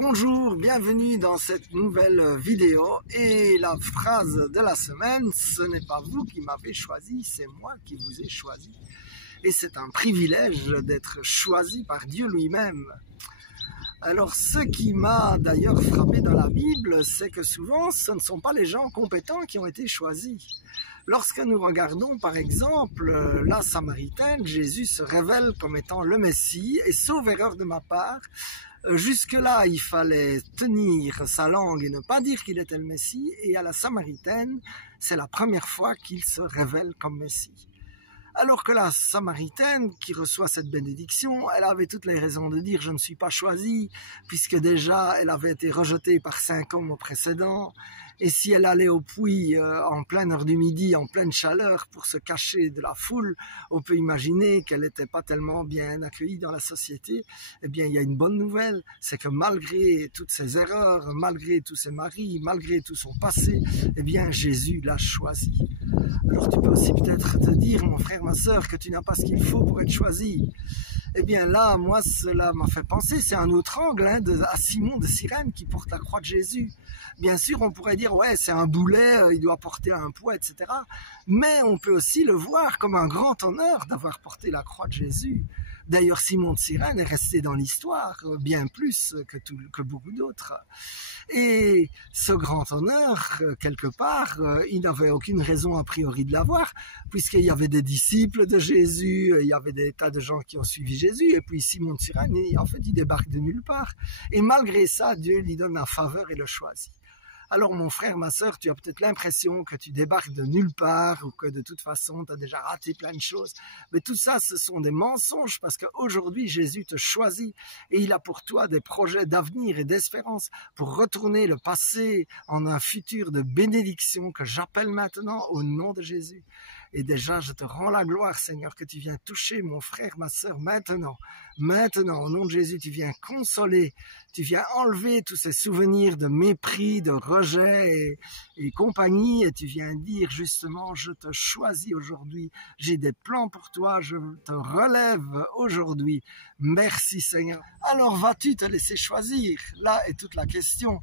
Bonjour, bienvenue dans cette nouvelle vidéo et la phrase de la semaine, ce n'est pas vous qui m'avez choisi, c'est moi qui vous ai choisi. Et c'est un privilège d'être choisi par Dieu lui-même. Alors ce qui m'a d'ailleurs frappé dans la Bible, c'est que souvent ce ne sont pas les gens compétents qui ont été choisis. Lorsque nous regardons par exemple la Samaritaine, Jésus se révèle comme étant le Messie, et sauf erreur de ma part, jusque-là il fallait tenir sa langue et ne pas dire qu'il était le Messie, et à la Samaritaine, c'est la première fois qu'il se révèle comme Messie. Alors que la Samaritaine qui reçoit cette bénédiction, elle avait toutes les raisons de dire « je ne suis pas choisie » puisque déjà elle avait été rejetée par 5 hommes précédents. Et si elle allait au puits en pleine heure du midi, en pleine chaleur, pour se cacher de la foule, on peut imaginer qu'elle n'était pas tellement bien accueillie dans la société. Eh bien, il y a une bonne nouvelle, c'est que malgré toutes ses erreurs, malgré tous ses maris, malgré tout son passé, eh bien, Jésus l'a choisi. Alors tu peux aussi peut-être te dire, mon frère, ma sœur, que tu n'as pas ce qu'il faut pour être choisi. Eh bien là, moi, cela m'a fait penser, c'est un autre angle à Simon de Cyrène qui porte la croix de Jésus. Bien sûr, on pourrait dire, ouais, c'est un boulet, il doit porter un poids, etc. Mais on peut aussi le voir comme un grand honneur d'avoir porté la croix de Jésus. D'ailleurs, Simon de Cyrène est resté dans l'histoire, bien plus que beaucoup d'autres. Et ce grand honneur, quelque part, il n'avait aucune raison a priori de l'avoir, puisqu'il y avait des disciples de Jésus, il y avait des tas de gens qui ont suivi Jésus, et puis Simon de Cyrène, en fait, il débarque de nulle part. Et malgré ça, Dieu lui donne la faveur et le choisit. Alors mon frère, ma sœur, tu as peut-être l'impression que tu débarques de nulle part ou que de toute façon tu as déjà raté plein de choses. Mais tout ça, ce sont des mensonges parce qu'aujourd'hui Jésus te choisit et il a pour toi des projets d'avenir et d'espérance pour retourner le passé en un futur de bénédiction que j'appelle maintenant au nom de Jésus. Et déjà, je te rends la gloire, Seigneur, que tu viens toucher mon frère, ma sœur, maintenant. Maintenant, au nom de Jésus, tu viens consoler, tu viens enlever tous ces souvenirs de mépris, de rejet et compagnie, et tu viens dire justement, je te choisis aujourd'hui, j'ai des plans pour toi, je te relève aujourd'hui. Merci Seigneur. Alors vas-tu te laisser choisir? Là est toute la question.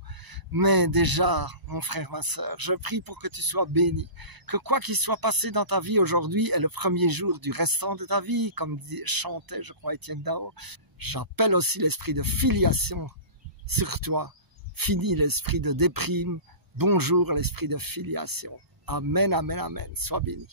Mais déjà, mon frère, ma sœur, je prie pour que tu sois béni, que quoi qu'il soit passé dans ta vie aujourd'hui est le premier jour du restant de ta vie, comme chantait, je crois, Étienne Dao. J'appelle aussi l'esprit de filiation sur toi. Fini l'esprit de déprime. Bonjour l'esprit de filiation. Amen, amen, amen. Sois béni.